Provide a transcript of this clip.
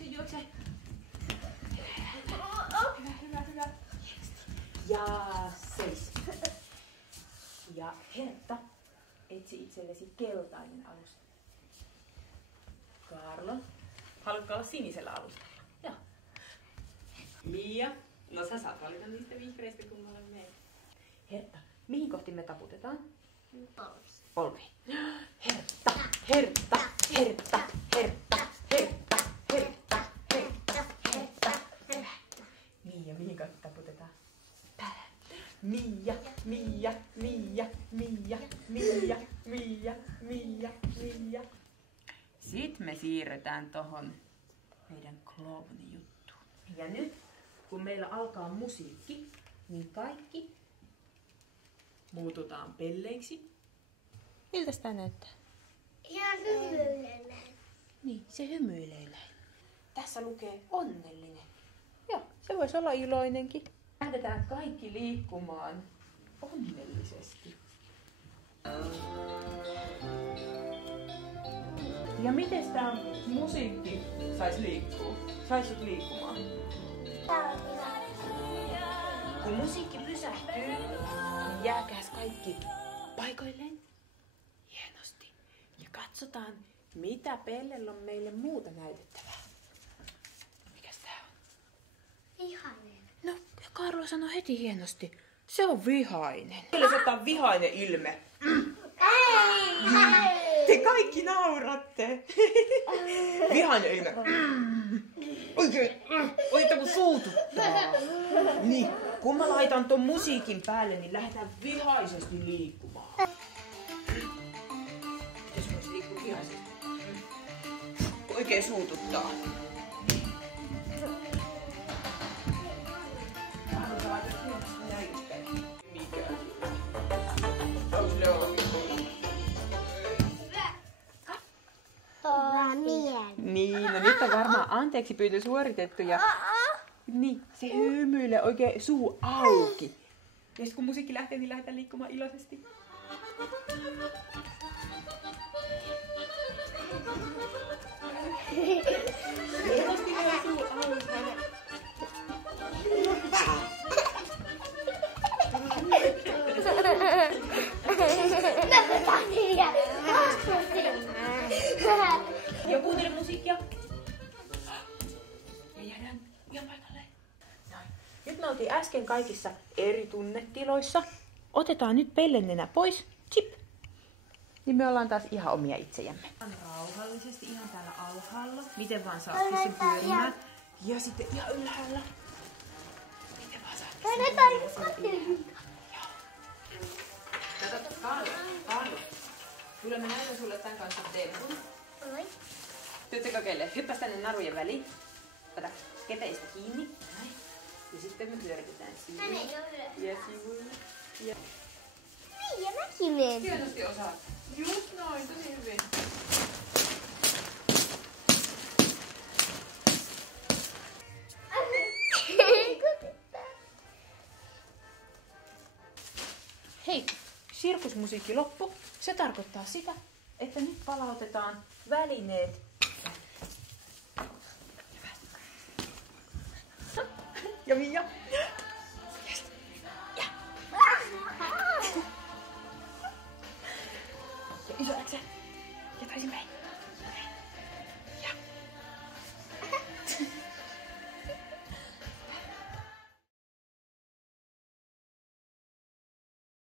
juokse. Hyvä. Ja seis. Ja Hertta, etsi itsellesi keltainen alusta. Karlo, haluatko olla sinisellä alustalla? Joo. Mia, no sä saat valita niistä vihreistä, kun mä olen meitä. Hertta, mihin kohti me taputetaan? Polviin. Hertta. Mia, mihin kohti taputetaan? Päähän. Mia. Sitten me siirrytään tohon meidän klooni-juttuun. Ja nyt, kun meillä alkaa musiikki, niin kaikki muututaan pelleiksi. Miltä sitä näyttää? Ihan hymyilee. Niin, se hymyilee näin. Tässä lukee onnellinen. Joo, se voisi olla iloinenkin. Lähdetään kaikki liikkumaan onnellisesti. Ja miten tämä musiikki saisi liikkua? Sais sut liikkumaan? Kun musiikki pysähtyy, niin jääkääs kaikki paikoilleen hienosti. Ja katsotaan, mitä Pellellä on meille muuta näytettävää. Mikäs tää on? Vihainen. No, Karlo sanoi heti hienosti. Se on vihainen. Kyllä se on vihainen ilme. Te kaikki nauratte. Vihainen ilme. Oikein. Oikein kun suututtaa. Niin, kun mä laitan ton musiikin päälle, niin lähdetään vihaisesti liikkumaan. Jos mä liikkuu vihaisesti. Oikein suututtaa. Niin, no nyt on varmaan anteeksi pyyntö suoritettu ja niin, se hymyilee oikein suu auki. Ja sitten kun musiikki lähtee, niin lähdetään liikkumaan iloisesti. Iloisesti vielä suu auki. Ja kuuntele musiikkia. Ja jäädään ihan paikalleen. Noin. Nyt me oltiin äsken kaikissa eri tunnetiloissa. Otetaan nyt pellennenä pois. Chip. Niin me ollaan taas ihan omia itsejämme. Rauhallisesti ihan täällä alhaalla. Miten vaan saat sen pyörimään. Ja sitten ihan ylhäällä. Miten vaan saat sen pyörimään. Kato, Karlo. Kyllä mä näytän sulle tän kanssa tempun. Oi. Työtte kokeile. Hyppäs tänne narujen väliin. Ota kepeistä kiinni. Näin. Ja sitten me pyöritetään sivuille. Ja sivuille. Ja... Niin, ja mäkin menen. Hienosti osaat. Just noin, tosi hyvin. Hei, sirkusmusiikki loppu. Se tarkoittaa sitä, että nyt palautetaan välineet. Ja Mia. Ja iso äksä. Ja taisin päin.